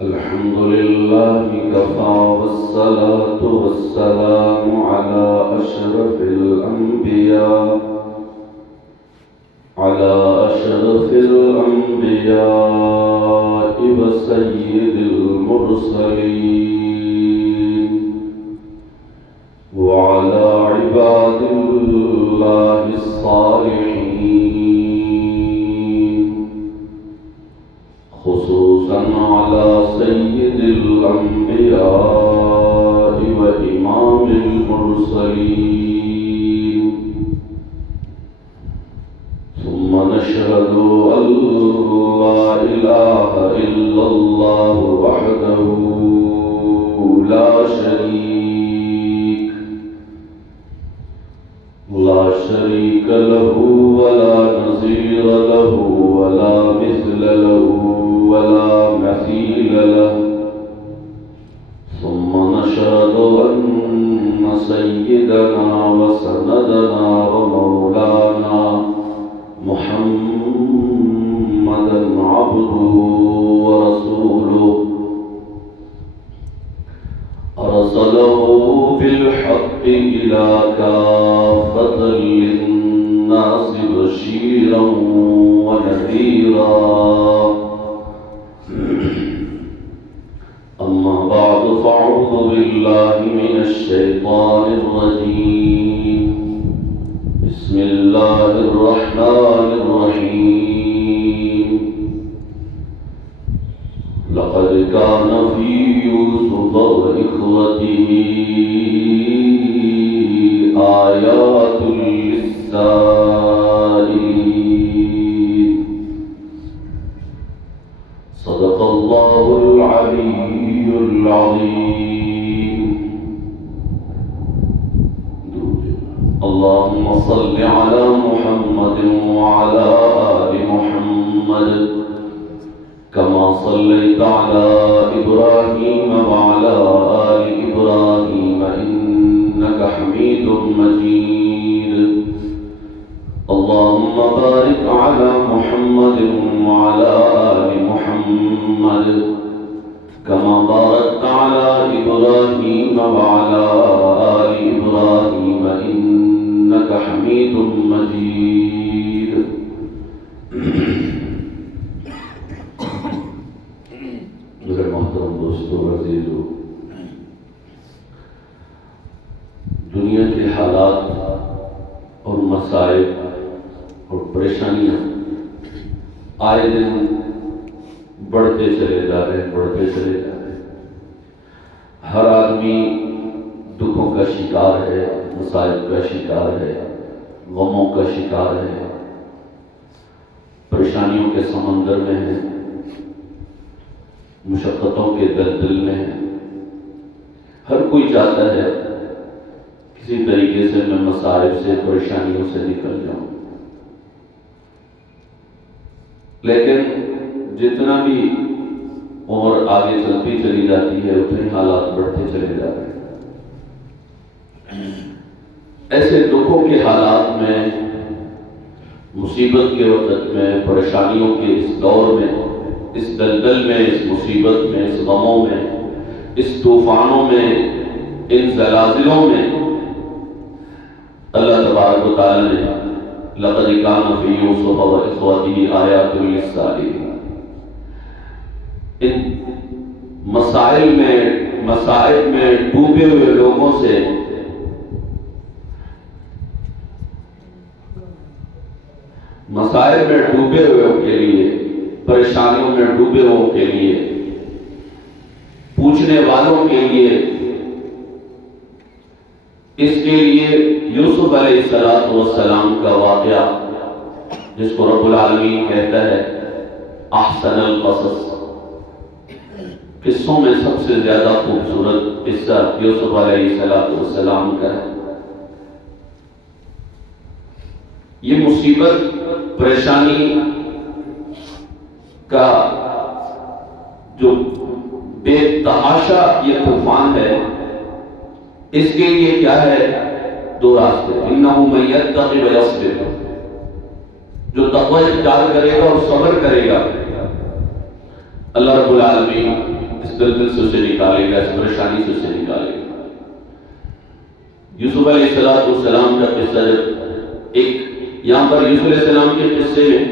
الحمد لله كفى والصلاة والسلام على أشرف الأنبياء وسيد المرسلين وعلى عباد الله الصالحين، خصوصا على سيد الأنبياء وإمام المرسلين. ثم نشهد أن لا إله إلا الله وحده لا شريك له ولا نظير له ولا مثل له ولا مثيل له. ثم نشهد أن سيدنا وسندنا ومولانا محمدا عبده ورسوله، أرسله بالحق إلى كافة للناس بشيرا ونذيرا. أما بعد، فأعوذ بالله من الشيطان الرجيم. بسم الله الرحمن الرحيم. لقد كان في يوسف وإخوته آيات للسائلين. صدق الله العلي العظيم. اللهم صل على محمد وعلى آل محمد كما صليت على إبراهيم وعلى آل إبراهيم إنك حميد مجيد. اللهم بارك على محمد وعلى آل محمد كما باركت على إبراهيم وعلى آل إبراهيم إنك حميد مجيد. میرے محترم دوستو، عزیزو، دنیا کے حالات اور مسائل اور پریشانیاں آئے دن بڑھتے چلے جا رہے ہیں. ہر آدمی دکھوں کا شکار ہے، مسائل کا شکار ہے، غموں کا شکار ہے، پریشانیوں کے سمندر میں ہے، مشقتوں کے دلدل میں ہے. ہر کوئی چاہتا ہے کسی طریقے سے میں مصائب سے، پریشانیوں سے نکل جاؤں، لیکن جتنا بھی عمر آگے چلتی چلی جاتی ہے اتنے حالات بڑھتے چلے جاتے ہیں. ایسے دکھوں کے حالات میں، مصیبت کے وقت میں، پریشانیوں کے اس دور میں، اس دلدل میں، اس مصیبت میں، اس غموں میں، اس طوفانوں میں، ان زلازلوں میں، اللہ تبارک و تعالی نے لقد كان في يوسف وإخوته آيات للسائلين، ان مسائل میں ڈوبے ہوئے لوگوں سے مسائل میں ڈوبے ہوئے کے لیے، پریشانیوں میں ڈوبے ہوئے کے لیے، پوچھنے والوں کے لیے، اس کے لیے یوسف علیہ السلام کا واقعہ، جس کو رب العالمین کہتا ہے احسن القصص، قصوں میں سب سے زیادہ خوبصورت قصہ یوسف علیہ السلام کا ہے. یہ مصیبت، پریشانی کا جو بے تحاشا یہ طوفان ہے، اس کے لیے کیا ہے؟ دو راستے. انہ من یتقی ویصبر، جو تقوی اختیار کرے گا اور صبر کرے گا، اللہ رب العالمین اس دلدل سے اسے نکالے گا، اس پریشانی سے اسے نکالے گا۔ یوسف علیہ السلام کا قصہ، جب ایک یہاں پر یوسف علیہ السلام کے قصے میں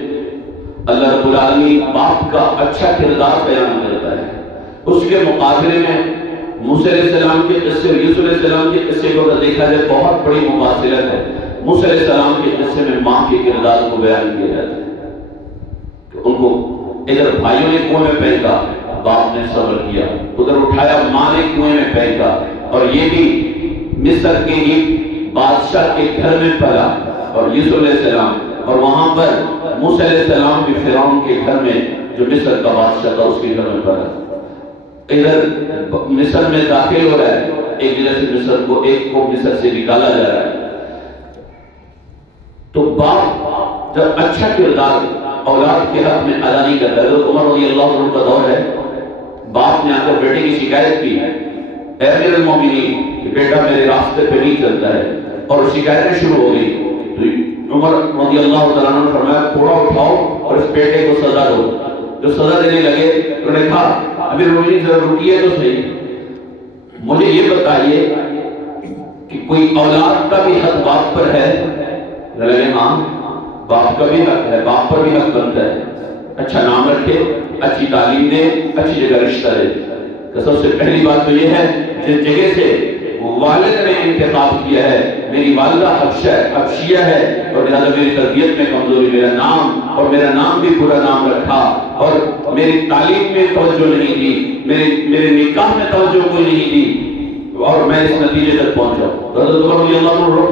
اللہ رب العالمین باپ کا اچھا کردار بیان کرتا ہے، اس کے مقابلے میں موسیٰ علیہ السلام کے قصے اور یوسف علیہ السلام کے قصے کو اگر دیکھا جائے بہت بڑی مماثلت ہے۔ موسیٰ علیہ السلام کے قصے میں ماں کے کردار کو بیان کیا جاتا ہے کہ ان کو ادھر بھائیوں نے کنویں میں پھینکا، باپ نے صبر کیا، ادھر اٹھایا ماں نے کنویں میں پھینکا، اور یہ بھی مصر کے ہی بادشاہ کے گھر میں پلا، اور یوسف علیہ السلام اور وہاں پر موسیٰ علیہ السلام بھی فرعون کے گھر میں جو مصر کا بادشاہ تھا اس کے گھر میں پلا۔ ادھر مصر میں داخل ہو رہا ہے، ایک جگہ سے ایک کو مصر سے نکالا جا رہا ہے۔ تو باپ جب اچھا کردار اولاد کے حق میں ادا نہیں کرتا ہے، تو عمر رضی اللہ عنہ کا دور ہے، باپ نے آ کر بیٹے کی شکایت کی، اے امیر المومنین بیٹا میرے راستے پہ نہیں چلتا ہے، اور شکایتیں شروع ہو گئی۔ تو عمر رضی اللہ عنہ نے فرمایا تھوڑا اٹھاؤ اور اس بیٹے کو سزا دو۔ جو سزا دینے لگے انہوں نے کہا امیر المومنین ذرا رکیے تو صحیح، مجھے یہ بتائیے کہ کوئی اولاد کا بھی حق باپ پر ہے؟ لگے ہاں باپ کا بھی حق ہے، باپ پر بھی حق بنتا ہے، اچھا نام رکھے، اچھی تعلیم دے، اچھی جگہ رشتہ دے۔ تو سب سے پہلی بات تو یہ ہے جس جگہ سے والد نے انتخاب کیا ہے، میری والدہ حبشیہ ہے اور لہذا میری تربیت میں کمزوری، میرا نام بھی برا نام رکھا، اور میری تعلیم میں توجہ نہیں دی، میرے نکاح میں توجہ کوئی نہیں دی، اور میں اس نتیجے تک پہنچا۔ تو حضرت عمر رضی اللہ عنہ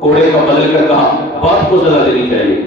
کوڑے کا بدل کر کہا باپ کو سزا دینی چاہیے۔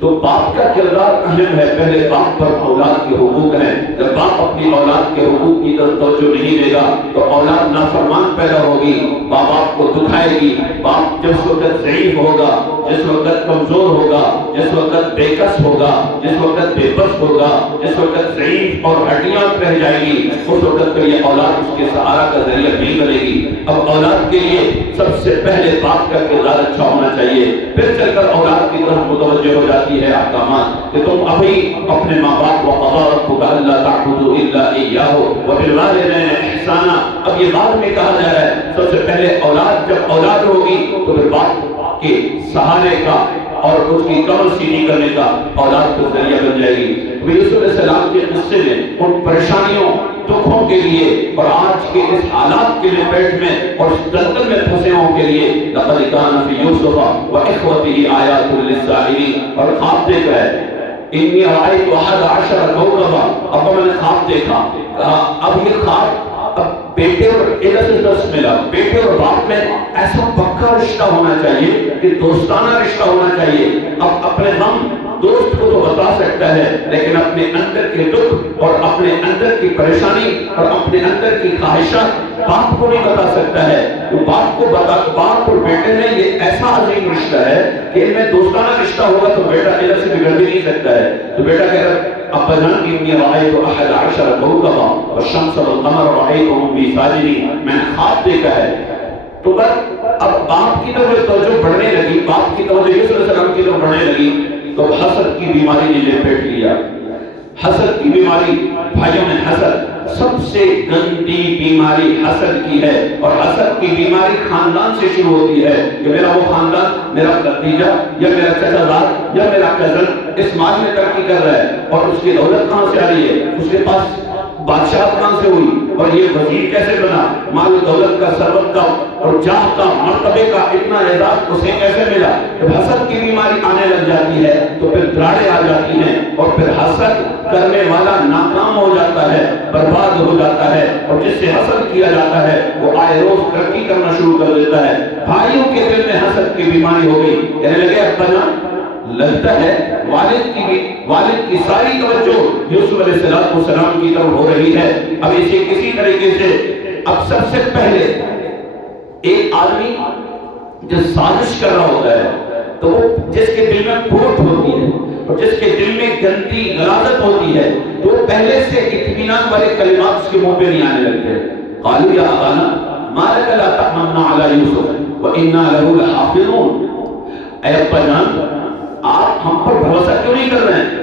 تو باپ کا کردار اہم ہے، پہلے باپ پر اولاد کے حقوق ہیں۔ جب باپ اپنی اولاد کے حقوق کی طرف توجہ نہیں دے گا تو اولاد نافرمان پیدا ہوگی، باپ کو دکھائے گی۔ باپ جس وقت ضعیف ہوگا، جس وقت کمزور ہوگا، جس وقت بے کس ہوگا، جس وقت بے بس ہوگا، جس وقت ضعیف اور ہڈیاں رہ جائے گی، اس وقت پر یہ اولاد اس کے سہارا کا ذریعہ نہیں بنے گی۔ اب اولاد کے لیے سب سے پہلے باپ کا کردار اچھا ہونا چاہیے، پھر چل کر اولاد کی طرف متوجہ ہو جاتی ہے احکامات کہ تم ابھی اپنے ماں باپ وقضى ربك الا تعبدوا الا اياه وبالوالدين احسانا۔ اب یہ بعد میں کہا جا رہا ہے سب سے پہلے اولاد، جب اولاد ہوگی تو پھر باپ کے سہارے کا اور اس کی کمر سیدھی کرنے کا اولاد کا ذریعہ بن جائے گی۔ یوسف علیہ السلام کے قصے میں ان پریشانیوں، دکھوں کے لیے اور آج کے اس حالات کے لپیٹ میں اور اس دلدل میں پھنسے ہوں کے لیے لقد كان في يوسف واخوته آیات للسائلین، اور خواب دیکھ رہا ہے انی رأیت 11 کوكبا۔ اب میں نے خواب دیکھا، کہا اب یہ خواب، اب بیٹے اور ملا، بیٹے اور باپ میں ایسا پکا رشتہ ہونا چاہیے کہ دوستانہ رشتہ ہونا چاہیے۔ اب اپنے غم دوست کو تو بتا سکتا ہے لیکن اپنے اندر کے دکھ اور اپنے اندر کی پریشانی اور اپنے اندر کی خواہشات باپ کو نہیں بتا سکتا ہے۔ تو باپ اور بیٹے میں یہ ایسا عظیم رشتہ ہے کہ ان میں دوستانہ رشتہ ہوگا تو بیٹا ادھر سے بگڑ بھی نہیں سکتا ہے۔ تو بیٹا کہہ رہا ابا جان انی رأیت 11 کوكبا والشمس والقمر رأیتهم لي ساجدین، میں نے خواب دیکھا ہے۔ تو بس اب باپ کی طرف توجہ بڑھنے لگی، باپ کی توجہ یوسف علیہ السلام کی طرف بڑھنے لگی تو حسد کی بیماری نے لپیٹ لیا۔ حسد کی بیماری، بھائیوں میں حسد سب سے گندی بیماری حسد کی ہے، اور حسد کی بیماری خاندان سے شروع ہوتی ہے کہ میرا وہ خاندان، میرا بھتیجا یا میرا چچا زاد یا میرا کزن اس مال میں ترقی کر رہا ہے اور اس کی دولت کہاں سے آ رہی ہے، اس کے پاس بادشاہت کہاں سے ہوئی اور یہ وزیر کیسے بنا، مال و دولت کا، ثروت کا اور جاہ کا، مرتبے کا اتنا اعزاز اسے کیسے ملا۔ جب حسد کی بیماری آنے لگ جاتی ہے تو پھر دراڑیں آ جاتی ہیں اور پھر حسد کرنے والا ناکام ہو جاتا ہے، برباد ہو جاتا ہے، اور جس سے حسد کیا جاتا ہے وہ آئے روز ترقی کرنا شروع کر دیتا ہے۔ بھائیوں کے دل میں حسد کی بیماری ہو گئی، کہنے لگے ابا جان لگتا ہے والد کی ساری توجہ یوسف علیہ السلام کی طرف ہو رہی ہے۔ اب اسے کسی طریقے سے، اب سب سے پہلے ایک آدمی جو سازش کر رہا ہوتا ہے تو وہ جس کے دل میں کھوٹ ہوتی ہے اور جس کے دل میں گندی غلاظت ہوتی ہے تو وہ پہلے سے اطمینان والے کلمات اس کے منہ پہ نہیں آنے لگتے۔ قالوا یا ابانا ما لك لا تأمنا على يوسف وإنا له لحافظون۔ اے ابا جان آپ ہم پر بھروسہ کیوں نہیں کر رہے ہیں؟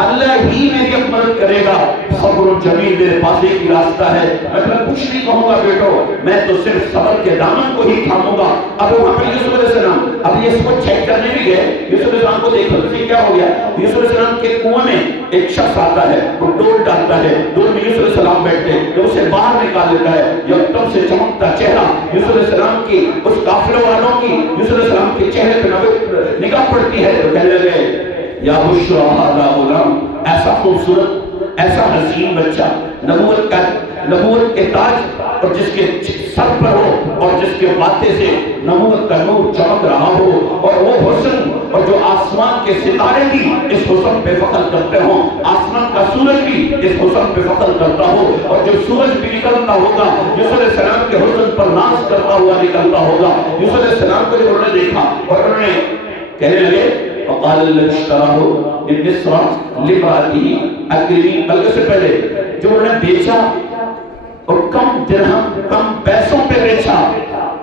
اللہ ہی میری مدد کرے گا. صبر جمیل میرے پاس ایک ہی راستہ ہے. میں کچھ نہیں کہوں گا بیٹو, میں تو صرف صبر کے دامن کو ہی تھاموں گا. اب وہاں پر یوسف علیہ السلام اب یہ سب چیک کرنے بھی گئے. یوسف علیہ السلام کو دیکھو تو کیا ہو گیا. یوسف علیہ السلام کے کنویں میں ایک شخص آتا ہے, وہ ڈول ڈالتا ہے, ڈول میں یوسف علیہ السلام بیٹھتے ہیں, جو اسے باہر نکال لیتا ہے. یکدم سے چمکتا چہرہ یوسف علیہ السلام کی, اس قافلے والوں کی یوسف علیہ السلام کے چہرے پہ نگاہ پڑتی ہے تو کہنے لگے یا بشرا ھذا غلام, ایسا خوبصورت ایسا حسین بچہ, نبوت کے تاج اور جس کے سر پر ہو اور جس کے ماتھے سے نبوت کا نور چمک رہا ہو, اور وہ حسن اور جو آسمان کے ستارے بھی اس حسن پہ فخر کرتے ہوں, آسمان کا سورج بھی اس حسن پہ فخر کرتا ہو, اور جو سورج بھی نکلتا ہوگا یوسف علیہ السلام کے حسن پر ناز کرتا ہوا نکلتا ہوگا. یوسف علیہ السلام کو جب انہوں نے دیکھا اور انہوں نے کہنے لگے وقال الذي اشتراه من مصر لامرأته اكرمي, بلکہ سے پہلے جو انہوں نے بیچا اور کم درہم کم پیسوں پہ بیچا,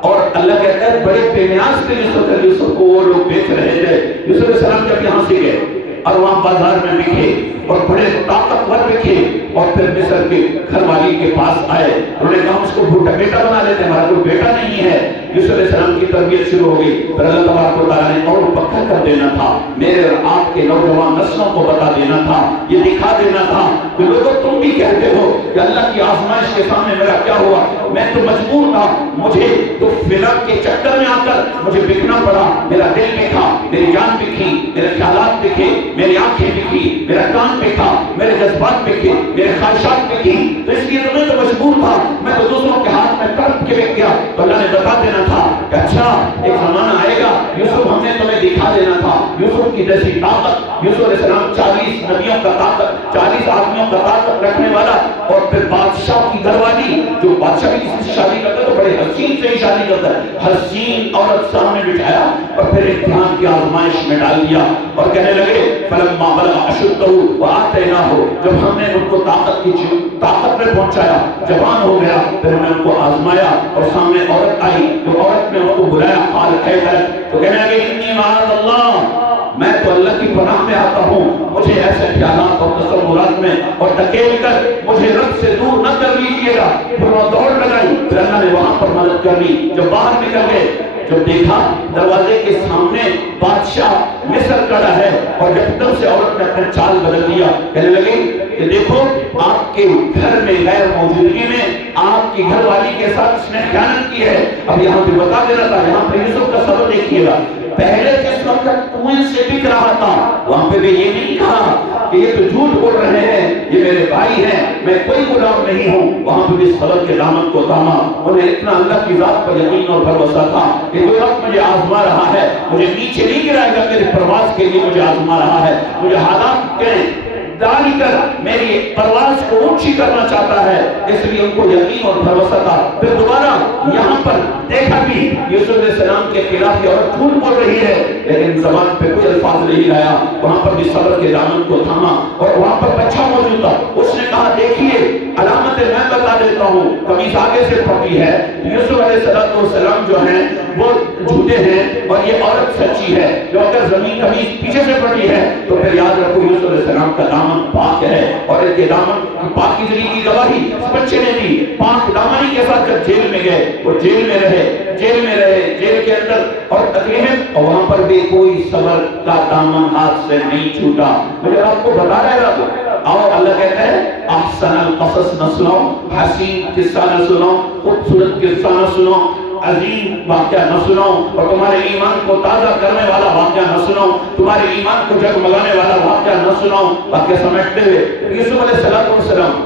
اور اللہ کہتا ہے بڑے بے نیاز تھے یوسف کو وہ لوگ بیچ رہے تھے. یوسف علیہ السلام جب یہاں سے گئے اور وہاں بازار میں بکے اور بڑے طاقتور بکے, اور پھر مصر کے گھر والی کے پاس آئے, انہوں نے کہا ہم اس کو بیٹا بنا لیتے ہیں, ہمارا کوئی بیٹا نہیں ہے. یوسف علیہ السلام کی تربیت شروع ہو گئی. پھر اللہ تبارک و تعالیٰ نے اور پکا کر دینا تھا, میرے اور آپ کے نوجوان نسلوں کو بتا دینا تھا, یہ دکھا دینا تھا کہ لوگوں تم بھی کہتے ہو کہ اللہ کی آزمائش کے سامنے میرا کیا ہوا, میں تو مجبور تھا, مجھے تو فلم کے چکر میں آ کر مجھے بکنا پڑا, میرا دل بکا, میری جان بکی, میرے خیالات بکے, میری آنکھیں بکی, میرا کان بکا, میرے جذبات بکے, میرے خواہشات بکی, تو اس لیے تو میں تو مجبور تھا, میں تو دوسروں کے ہاتھ میں تڑپ کے بک گیا. تو اللہ نے بتا دینا تھا کہ اچھا ایک زمانہ آئے گا یوسف, ہم نے تمہیں دکھا دینا تھا یوسف کی جیسی طاقت. یوسف علیہ السلام 40 نبیوں کا طاقت, 40 آدمیوں کا طاقت رکھنے والا, اور پھر بادشاہ کی گھر والی, جو بادشاہ بھی کسی سے شادی کرتا ہے تو بڑے حسین سے ہی شادی کرتا ہے, حسین عورت سامنے بٹھایا اور پھر امتحان کی آزمائش میں ڈال دیا, اور کہنے لگے فلما بلغ اشدہ وآتیناہ, جب ہم نے ان کو طاقت میں پہنچایا, جوان ہو گیا, پھر ہم نے ان کو آزمایا, اور سامنے عورت آئی, تو عورت نے ان کو بلایا, قال کیف, تو کہنے لگے انی معاذ اللہ, میں تو اللہ کی پناہ میں آتا ہوں, مجھے ایسے خیالات اور تصورات میں اور دھکیل کر مجھے رب سے دور نہ کر لیجیے گا. پھر وہ دوڑ لگائی, پھر اللہ نے وہاں پر مدد کر لی. جب باہر نکل گئے, جب دیکھا دروازے کے سامنے بادشاہ مصر کھڑا ہے, اور جب تک سے عورت نے اپنا چال بدل دیا, کہنے لگے کہ دیکھو آپ کے گھر میں غیر موجودگی میں آپ کی گھر والی کے ساتھ اس نے خیانت کی ہے. اب یہاں پہ بتا دینا تھا, یہاں پہ یوسف کا سبب دیکھیے گا, پہلے جس وقت کنویں سے بک رہا تھا وہاں پہ بھی یہ نہیں کہا کہ یہ تو جھوٹ بول رہے ہیں, یہ میرے بھائی ہیں, میں کوئی غلام نہیں ہوں. وہاں پہ بھی صبر کے دامن کو تھاما, انہیں اتنا اللہ کی ذات پر یقین اور بھروسہ تھا کہ جو رب مجھے آزما رہا ہے مجھے نیچے نہیں گرائے گا, میری پرواز کے لیے مجھے آزما رہا ہے, مجھے حالات کے ڈال کر میری پرواز کو اونچی کرنا چاہتا ہے, اس لیے ان کو یقین اور بھروسہ تھا. پھر دوبارہ یہاں پر دیکھا بھی یوسف علیہ السلام کے خلاف یہ عورت جھوٹ بول رہی ہے, لیکن زبان پہ کوئی الفاظ نہیں لایا, وہاں پر بھی صبر کے دامن کو تھاما, اور وہاں پر بچہ موجود تھا. اس نے کہا دیکھیے علامتیں میں بتا دیتا ہوں, قمیص آگے سے پھٹی ہے, یوسف علیہ السلام جو ہیں وہ جھوٹے ہیں, اور یہ عورت سچی ہے. جو اگر زمین قمیص پیچھے سے پھٹی ہے تو پھر یاد رکھو یوسف علیہ السلام کا دامن پاک ہے, اور ان کے دامن کی پاکیزگی کی گواہی اس بچے نے دی. پاک دامنی کے ساتھ جب جیل میں گئے, وہ جیل میں رہے, جیل کے اندر اور تکلیفیں, اور وہاں پر بھی کوئی صبر کا دامن ہاتھ سے نہیں چھوٹا. مجھے آپ کو بتا رہے گا, اور اللہ کہتا ہے احسن القصص نہ سنو, حسین قصہ نہ سنو, خوبصورت قصہ نہ سنو, عظیم واقعہ نہ سنو, اور تمہارے ایمان کو تازہ کرنے والا واقعہ نہ سنو, تمہارے ایمان کو جگمگانے والا واقعہ نہ سنو. واقعہ سمجھتے ہوئے یوسف علیہ السلام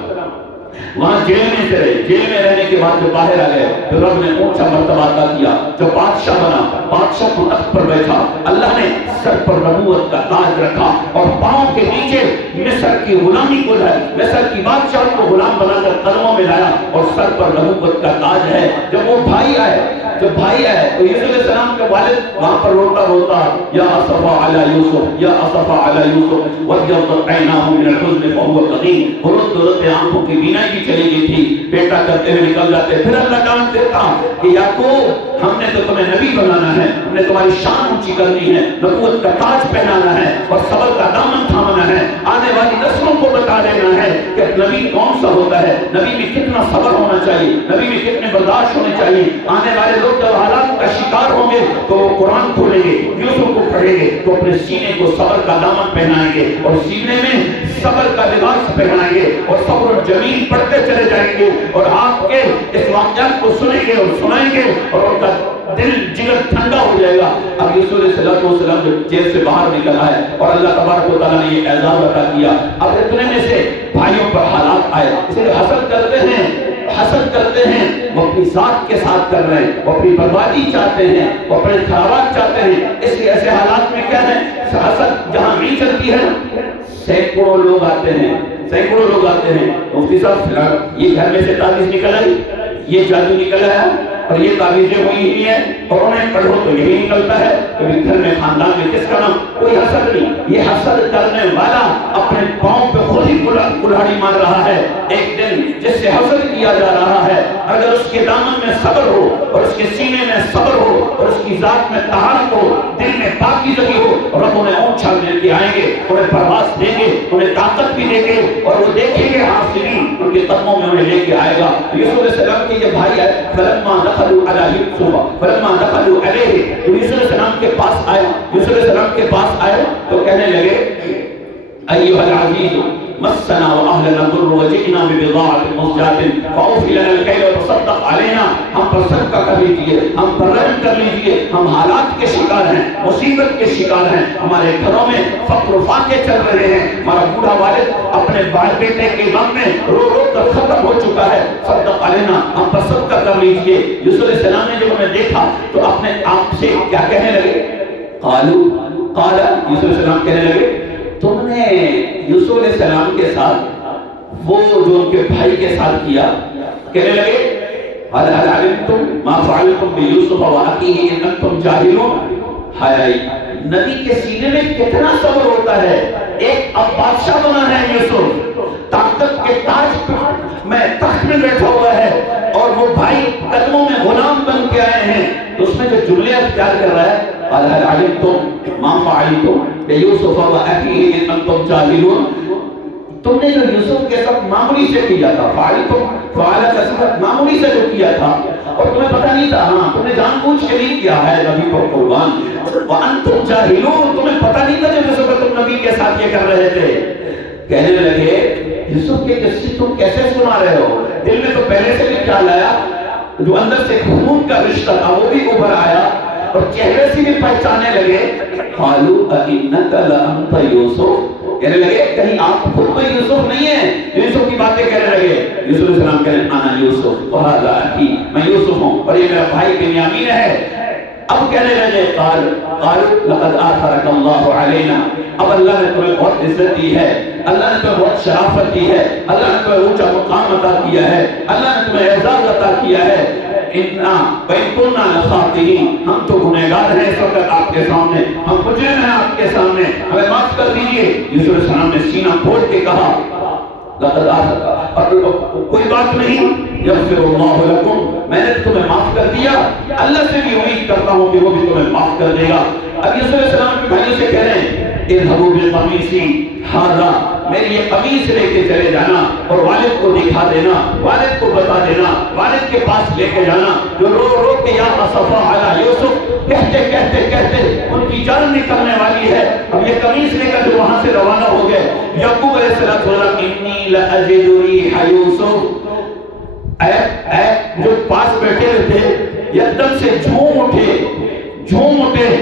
وہاں جیل میں سے رہے, جیل میں رہنے کے بعد جب باہر آ گئے تو رب نے اونچا مرتبہ عطا کیا, جو بادشاہ بنا, بادشاہ کو تخت پر بیٹھا, اللہ نے سر پر نبوت کا تاج رکھا, اور پاؤں کے نیچے مصر کی غلامی کو ہے, مصر کی بادشاہ کو غلام بنا کر قدموں میں لایا, اور سر پر نبوت کا تاج ہے. جب وہ بھائی آئے, جب بھائی آئے تو یوسف علیہ السلام کے والد وہاں پر روتا روتا یا اسفا علی یوسف یا اسفا علی یوسف وجلت عیناہ من الحزن فهو قدیم، روتے روتے آنکھوں کی بینائی بھی چلی گئی تھی، بیٹا کرتے ہوئے نکل جاتے. پھر اللہ ڈانٹ دیتا کہ یعقوب ہم نے تو تمہیں نبی بنانا ہے، ہم نے تمہاری شان اونچی کرنی ہے، نبوت کا تاج پہنانا ہے اور صبر کا دامن تھامنا ہے، آنے والی نسلوں کو بتا دینا ہے کہ نبی کون سا ہوتا ہے، نبی میں کتنا صبر ہونا چاہیے، نبی میں کتنے برداشت ہونے چاہیے. آنے والے لوگ جب حالات کا شکار ہوں گے تو وہ قرآن کھولیں گے، یوسف کو پڑھیں گے تو اپنے سینے کو صبر کا دامن پہنائیں گے اور سینے میں صبر کا لباس پہنائیں گے اور صبر جمیل پڑھتے چلے جائیں گے اور آپ کے اس واقعات کو سنیں گے اور سنائیں گے اور ان کا دل جگر ٹھنڈا ہو جائے گا. اب یوسف علیہ السلام جب جیل سے باہر نکل آئے اور اللہ تبارک و تعالیٰ نے یہ اعزاز عطا کیا، اب اتنے میں سے بھائیوں پر حالات آئے، اسے حسد کرتے ہیں، وہ اپنی ذات کے ساتھ کر رہے ہیں، وہ اپنی بربادی چاہتے ہیں، وہ اپنے خرابات چاہتے ہیں. اس لیے ایسے حالات میں کیا ہے، حسد جہاں نہیں چلتی ہے سینکڑوں لوگ آتے ہیں. مفتی صاحب یہ گھر میں سے تعویذ نکل آئی، یہ جادو نکل آیا اور یہ تعویذیں ہوئی ہی ہیں اور انہیں پڑھو تو یہی نکلتا ہے. کبھی گھر میں خاندان میں کس کا نام، کوئی حسد نہیں. یہ حسد کرنے والا اپنے پاؤں پہ خود ہی کلہاڑی مار رہا ہے. ایک دن جس سے حسد کیا جا رہا ہے اگر اس کے دامن میں صبر ہو اور اس کے سینے میں صبر ہو اور اس کی ذات میں طہارت ہو، دل میں پاکیزگی ہو، رب انہیں اونچا لے کے آئیں گے، انہیں پرواز دیں گے، انہیں طاقت بھی دیں گے اور وہ دیکھیں گے حاصلین ان کے قدموں میں انہیں لے کے آئے گا. یوسف علیہ السلام کے یہ بھائی آئے، فلما دخلوا علی علیہ، یوسف علیہ السلام کے پاس آئے تو کہنے لگے ایھا العزیز مسنا واهلنا الضر وجئنا ببضاعة مزجاة فاوف لنا الكيل وتصدق علينا. ہم پر صدقہ کر لیجیے، ہم پر رحم کر لیجیے، ہم حالات کے شکار ہیں، مصیبت کے شکار ہیں، ہمارے گھروں میں فقر و فاقے چل رہے ہیں، ہمارا بوڑھا والد اپنے بیٹے کے غم میں رو رو کر ختم ہو چکا ہے، صدق علینا، ہم پر صدقہ کر لیجیے. یوسف علیہ السلام نے جب انہیں دیکھا تو اپنے آپ سے کیا کہنے لگے، قال یوسف علیہ السلام کہنے لگے تم نے یوسف علیہ السلام کے ساتھ وہ جو ان کے بھائی کے ساتھ کیا، کہنے لگے هل علمتم ما فعلتم بيوسف واخيه ان انتم جاهلون. ہائے نبی کے سینے میں کتنا صبر ہوتا ہے. ایک اب بادشاہ بنا ہے یوسف، طاقت کے تاج میں تخت میں بیٹھا ہوا ہے اور وہ بھائی قدموں میں غلام بن کے آئے ہیں. تو اس میں جو جملے اختیار کر رہا ہے هل علمتم ما فعلتم بيوسف واخيه ان انتم جاهلون. تم نے جو یوسف کے ساتھ معمولی سے کیا تھا، فعال کا صفت معمولی سے جو کیا تھا اور تمہیں پتہ نہیں تھا، ہاں تم نے جان بوجھ کے نہیں کیا ہے نبی کو قربان. وانتم جاہلون، تمہیں پتہ نہیں تھا جب یوسف تم نبی کے ساتھ یہ کر رہے تھے. کہنے لگے یوسف کے قصے تم کیسے سنا رہے ہو، دل میں تو پہلے سے بھی خیال آیا، جو اندر سے خون کا رشتہ تھا وہ بھی ابھر آیا اور چہرے سے بھی پہچانے لگے. قالوا انک لانت یوسف، کہنے لگے کہیں آپ خود تو یوسف نہیں ہیں. یوسف کی باتیں کہنے لگے. یوسف علیہ السلام کہنے انا یوسف وھذا اخی، میں یوسف ہوں اور یہ میرا بھائی بنیامین ہے. اب کہنے لگے قال لقد آثرک اللہ علینا، اب اللہ نے تمہیں بہت عزت دی ہے، اللہ نے تمہیں بہت شرافت دی ہے، اللہ نے تمہیں اونچا مقام عطا کیا ہے، اللہ نے تمہیں اعزاز عطا کیا ہے. انا وان كنا لخاطئین، ہم تو گنہگار ہیں اس وقت آپ کے سامنے، ہم مجرم ہیں آپ کے سامنے، ہمیں معاف کر دیجیے. یوسف علیہ السلام نے سینہ کھول کے کہا لقد آثرک، کوئی بات نہیں، یغفر اللہ لکم، میں نے تمہیں معاف کر دیا، اللہ سے بھی امید کرتا ہوں کہ وہ بھی تمہیں معاف کر دے گا. اب یوسف علیہ السلام کے بھائیوں سے کہہ رہے ہیں اذهبوا بقمیصی ھذا، میری یہ قمیص لے کے چلے جانا اور والد کو دکھا دینا، والد کو بتا دینا، والد کے پاس لے کے جانا. جو رو رو کے یا اسفا علی یوسف کہتے کہتے کہتے ان کی جان نکلنے والی ہے. اب یہ قمیص لے کر جو وہاں سے روانہ ہو گئے، یعقوب علیہ السلام بولا انی لاجد ریح یوسف، اے جو پاس بیٹھے ہوئے تھے یکدم سے جھوم اٹھے،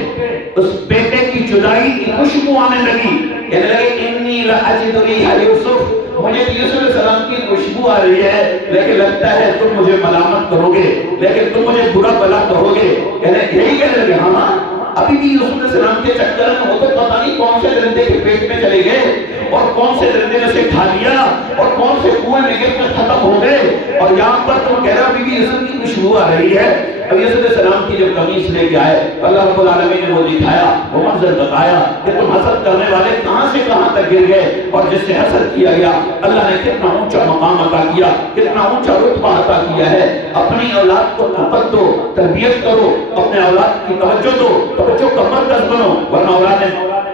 اس بیٹے کی جدائی کی خوشبو آنے لگی. کہنے لگے انی لاجد ریح یوسف، مجھے یوسف علیہ السلام کی خوشبو آ رہی ہے، لیکن لگتا ہے تم مجھے ملامت کرو گے، لیکن تم مجھے برا بلا کہو گے. یہی کہنے لگے ہاں ابھی بھی یوسف علیہ السلام کے چکر میں وہ تو پتہ نہیں کون سے درندے کے پیٹ میں چلے گئے اور کون سے درندے نے سے کھا لیا اور کون سے کنویں میں گر کر ختم ہو گئے. اور یہاں پر تم کہہ رہا ابھی بھی یوسف کی خوشبو آ رہی ہے. اب یوسف علیہ السلام کی جب قمیص لے کے آئے اللہ رب العالمین نے وہ دکھایا، وہ منظر بتایا کہ تم حسد کرنے والے کہاں سے کہاں تک گر گئے، اور جس سے حسد کیا گیا اللہ نے کتنا اونچا مقام عطا کیا، کتنا اونچا رتبہ عطا کیا ہے۔ اپنی اولاد کو طاقت دو، تربیت کرو، اپنے اولاد کی توجہ دو، توجہ کا مرکز بنو، ورنہ اولادیں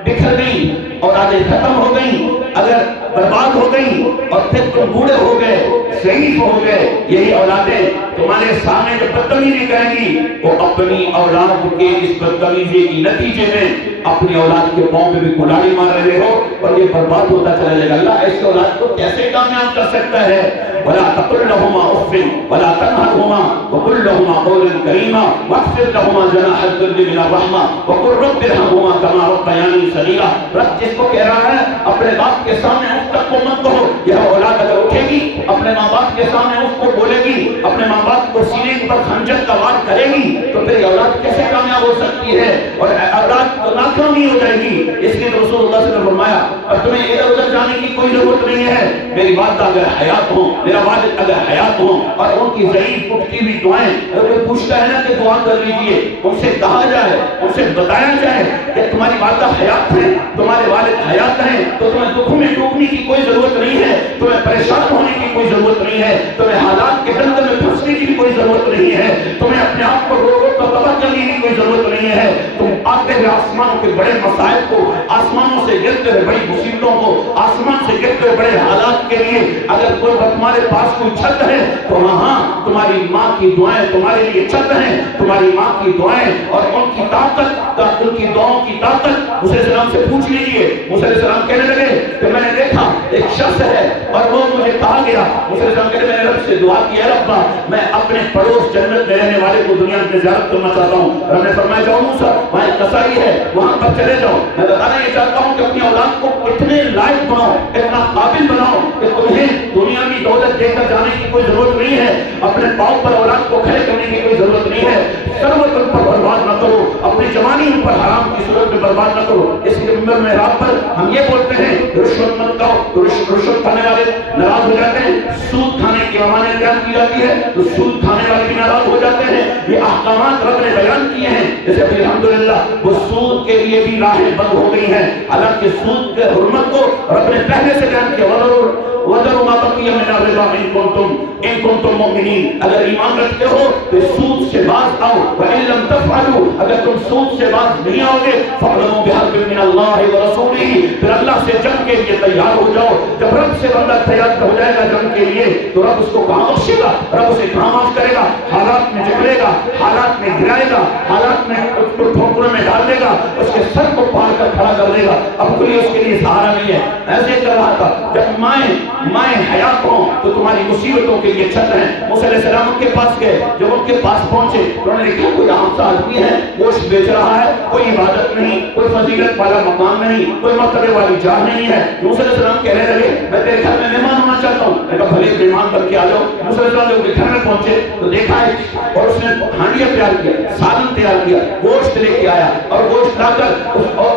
بکھر گئی، اولادیں ختم ہو گئی، اگر برباد ہو گئی اور پھر تم بوڑھے ہو گئے، ضعیف ہو گئے، یہی اولادیں تمہارے سامنے جو بدتمیزی کریں گی وہ اپنی اولاد کے اس بدتمیزی کی نتیجے میں اپنی اولاد کے پاؤں میں بھی کلاڑی مار رہے ہو اور یہ برباد ہوتا چلا جائے گا۔ اللہ ایسے اولاد کو کیسے کامیاب کر سکتا ہے؟ وَلَا تَقُلْ لَهُمَا أُفٍّ وَلَا تَنْهَرْهُمَا وَقُلْ لَهُمَا قَوْلًا كَرِيمًا وَاخْفِضْ لَهُمَا جَنَاحَ الذُّلِّ مِنَ الرَّحْمَةِ وَقُلْ رَبِّ ارْحَمْهُمَا كَمَا رَبَّيَانِي صَغِيرًا۔ رب جس کو کہہ رہا ہے اپنے باپ کے سامنے اف تک کو مت کہو، یہ اولاد اگر اٹھے گی اپنے ماں باپ کے سامنے اف کو بولے گی، اپنے ماں باپ کو سینے پر خنجر کا وار کرے گی، تو پھر یہ اولاد کیسے کامیاب ہو سکتی ہے اور اولاد تو ناکامی ہو جائے گی۔ اس لیے رسول اللہ صلی اللہ علیہ وسلم نے فرمایا اور تمہیں ادھر ادھر جانے کی کوئی ضرورت نہیں ہے، میری والدہ اگر حیات ہوں، میرا والد اگر حیات ہوں اور ان کی ضعیف اٹھتی ہوئی دعائیں، اگر کوئی پوچھتا ہے نا کہ دعا کر لیجئے، ان سے کہا جائے، ان سے بتایا جائے کہ تمہاری والدہ حیات ہے، تمہارے والد حیات ہیں، تو تمہیں دکھوں میں ڈوبنے کی کوئی ضرورت نہیں ہے، تمہیں پریشان ہونے کی کوئی ضرورت نہیں ہے، تمہیں حالات کے دلدل میں پھنسنے کی کوئی ضرورت نہیں ہے، تمہیں اپنے آپ کو رو رو کر تباہ کرنے کی کوئی ضرورت نہیں ہے۔ تم آتے ہوئے آسمانوں کے بڑے مسائل کو، آسمانوں سے گرتے ہوئے بڑی مصیبتوں کو، آسمان سے گرتے ہوئے بڑے حالات کے لیے اگر کوئی تمہارے پاس کوئی چھت ہے تو ہاں تمہاری ماں کی دعائیں تمہارے لیے چھت ہیں، تمہاری ماں کی دعائیں اور ان کی طاقت، ان کی دعاؤں کی طاقت موسیٰ علیہ السلام سے پوچھ لیجئے۔ موسیٰ علیہ السلام کہنے لگے کہ میں نے دیکھا ایک شخص ہے اور وہ مجھے کہا گیا، موسیٰ علیہ السلام کہتے میں نے رب سے دعا کی، اے رب میں اپنے پڑوس جنت میں رہنے والے کو دنیا میں زیارت کرنا چاہتا ہوں۔ رب نے فرمایا جاؤ موسیٰ، وہاں ایک قصائی ہے، وہاں پر چلے جاؤ۔ میں بتانا یہ چاہتا ہوں کہ اپنی اولاد کو اتنے لائق بناؤ، اتنا قابل بناؤ کہ تمہیں دنیاوی دولت دے کر جانے کی کوئی ضرورت نہیں ہے، اپنے پاؤں پر اولاد کو کھڑے کرنے کی کوئی ضرورت نہیں ہے، ثروت ان پر برباد نہ کرو، اپنی جوانی ان پر حرام کی صورت میں برباد نہ کرو۔ اس کے منبر محراب پر ہم یہ بولتے ہیں رشوت مت کھاؤ، تو رشوت کھانے والے ناراض ہو جاتے ہیں، سود کھانے کی ممانعت بیان کی جاتی ہے تو سود کھانے والے بھی ناراض ہو جاتے ہیں۔ یہ احکامات رب نے بیان کیے ہیں، جیسے ابھی الحمدللہ وہ سود کے لیے بھی راہیں بند ہو گئی ہیں، حالانکہ سود کے حرمت کو رب نے پہلے سے بیان کیا، وَذَرُوا مَا بَقِيَ مِنَ الرِّبَا إِن كُنتُم مُؤْمِنِينَ۔ اگر ایمان رکھتے ہو تو سود سے باز آؤ، وَإِن لَّمْ تَفْعَلُوا، اگر تم سود سے باز نہیں آؤ گے فَاعْلَمُوا بِحَرْبٍ مِّنَ اللَّهِ وَرَسُولِهِ، پھر اللہ سے جنگ کے لیے تیار ہو جاؤ۔ جب رب سے بندہ تیار ہو جائے گا جنگ کے لیے تو رب اس کو کہاں بخشے گا، رب اسے کہاں معاف کرے گا، حالات میں جگڑے گا، حالات میں گرائے گا، حالات میں اس کو ٹھوکروں میں ڈال دے گا، اس کے سر کو پاڑ کر کھڑا کر دے گا، اب کوئی اس کے لیے سہارا نہیں ہے۔ ایسے کر رہا تھا جب مائیں حیات ہوں تو تمہاری مصیبتوں کے لیے چھت ہیں۔ موسیٰ علیہ السلام ان کے پاس گئے، جب ان کے پاس پہنچے انہوں نے دیکھا کوئی عام سا آدمی ہے، گوشت بیچ رہا ہے، کوئی عبادت نہیں، کوئی فضیلت والا مقام نہیں، کوئی مرتبے والی جاہ نہیں ہے۔ موسیٰ علیہ السلام کہنے لگے میں تیرے گھر میں مہمان ہونا چاہتا ہوں۔ میں کہا بھلے مہمان بن کے آ جاؤ۔ موسیٰ علیہ السلام جب گھر میں پہنچے تو دیکھا ہے اور اس نے ہانڈیاں تیار کیا، سالن تیار کیا، گوشت لے کے آیا اور گوشت لا کر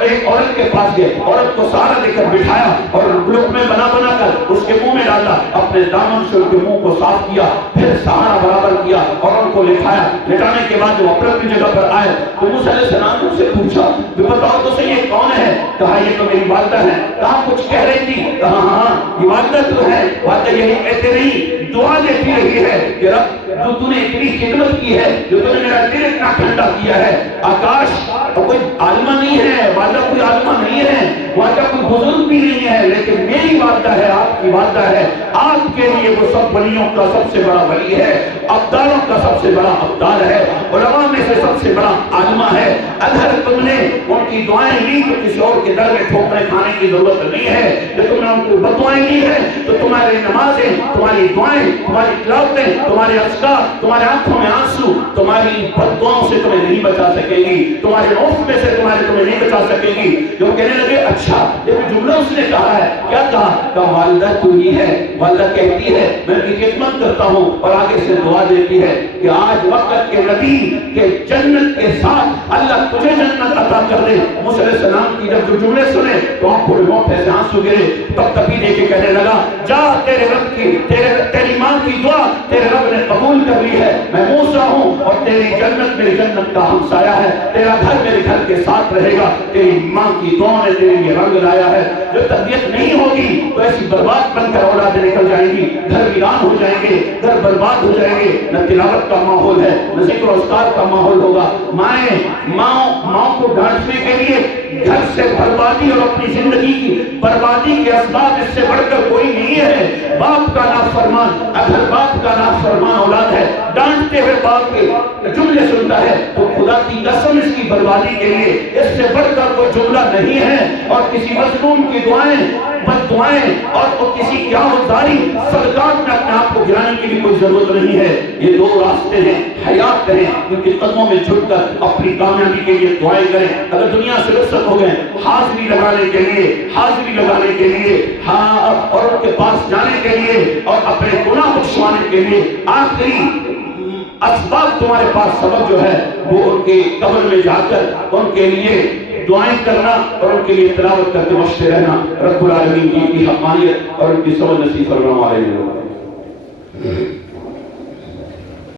ایک عورت کے پاس گئے، عورت کو سارا لے کر بٹھایا اور لقمے بنا بنا کر اس کے منہ میں ڈالا، اپنے دامن سے ان کے منہ کو صاف کیا، پھر سہارا برابر کیا اور ان کو لٹھایا۔ لٹانے کے بعد وہ اپنی جگہ پر آئے تو موسیٰ علیہ السلام نے ان سے پوچھا بتاؤ تو صحیح یہ کون ہے؟ کہا یہ تو میری والدہ ہے۔ کہا کچھ کہہ رہی تھی؟ کہا ہاں یہ والدہ تو ہے۔ والدہ یہی کہتے نہیں، دعا دیتی رہی ہے کہ رب جو نے اتنی خدمت کی ہے، جو نے میرا دل اتنا ٹھنڈا کیا ہے، آکاش کوئی عالمہ نہیں ہے، والدہ کوئی عالمہ نہیں ہے، والدہ کوئی بزرگ بھی نہیں ہے، لیکن میری والدہ ہے، آپ کی والدہ ہے، آپ کے لیے وہ سب ولیوں کا سب سے بڑا ولی ہے، ابدالوں کا سب سے بڑا ابدال ہے، علماء میں سے سب سے بڑا عالمہ ہے۔ اگر تم نے ان کی دعائیں لی تو کسی اور کے در میں ٹھوکریں کھانے کی ضرورت نہیں ہے۔ جب تم نے ان کو بددعائیں لی ہیں تو تمہاری نمازیں، تمہاری دعائیں، تمہاری تلاوتیں، تمہارے اذکار، تمہارے آنکھوں میں آنسو تمہاری بددعاؤں سے تمہیں نہیں بچا سکے گی، تمہارے خوف میں سے تمہیں نہیں بچا سکے گی۔ جو کہنے لگے اچھا یہ جملہ اس نے کہا ہے، کیا کہا؟ کہ والدہ تو ہی ہے، والدہ کہتی ہے میں ان کی خدمت کرتا ہوں اور آگے سے دعا دعا دیتی ہے کہ آج وقت کے نبی کے جنت کے ساتھ اللہ تجھے جنت عطا کر دے۔ موسیٰ علیہ السلام کی جب جو جملے سنے تو آنکھوں میں منہ سے آنسو گرے، تب تبھی دے کے کہنے لگا جا تیرے رب کی تیری ماں کی دعا تیرے رب نے قبول کر لی ہے، میں موسیٰ ہوں اور تیری جنت میری جنت کا ہمسایہ ہے، تیرا گھر میرے گھر کے ساتھ رہے گا، تیری ماں کی دعا نے تیرے لیے رنگ لایا ہے۔ جو تربیت نہیں ہوگی تو ایسی برباد بن کر اولادیں نکل جائیں گی، گھر ویران ہو جائیں گے، گھر برباد ہو جائیں گے، نہ تلاوت کا ماحول ہے نہ ذکر و اذکار کا ماحول ہوگا۔ ماں کو ڈانٹنے کے لیے گھر سے بربادی اور اپنی زندگی کی بربادی کے اسباب اس سے بڑھ کر کوئی نہیں ہے۔ باپ کا نافرمان، اگر باپ کا نافرمان اولاد ہے، ڈانٹتے ہوئے باپ کے جملے سنتا ہے تو خدا کی قسم اس کی بربادی کے لیے اس سے بڑھ کر کوئی جملہ نہیں ہے۔ اور کسی مظلوم کی دعائیں، بد دعائیں اور کسی کی آہوزاری صدقات میں اپنے آپ کو گرانے کی بھی کوئی ضرورت نہیں ہے۔ یہ دو راستے ہیں، حیات کریں ان کے قدموں میں جھک کر اپنی کامیابی کے لیے دعائیں کریں۔ اگر دنیا سے رخصت ہو گئے حاضری لگانے کے لیے ہاں اور ان کے پاس جانے کے لیے اور اپنے گناہ بخشوانے کے لیے، آخری اسباب تمہارے پاس سبب جو ہے وہ ان کے قبر میں جا کر ان کے لیے دعائیں کرنا اور ان کے لیے تلاوت کرتے بخشتے رہنا۔ رب العالمین کی حقانیت اور ان کی سبب نصیب فرمائے۔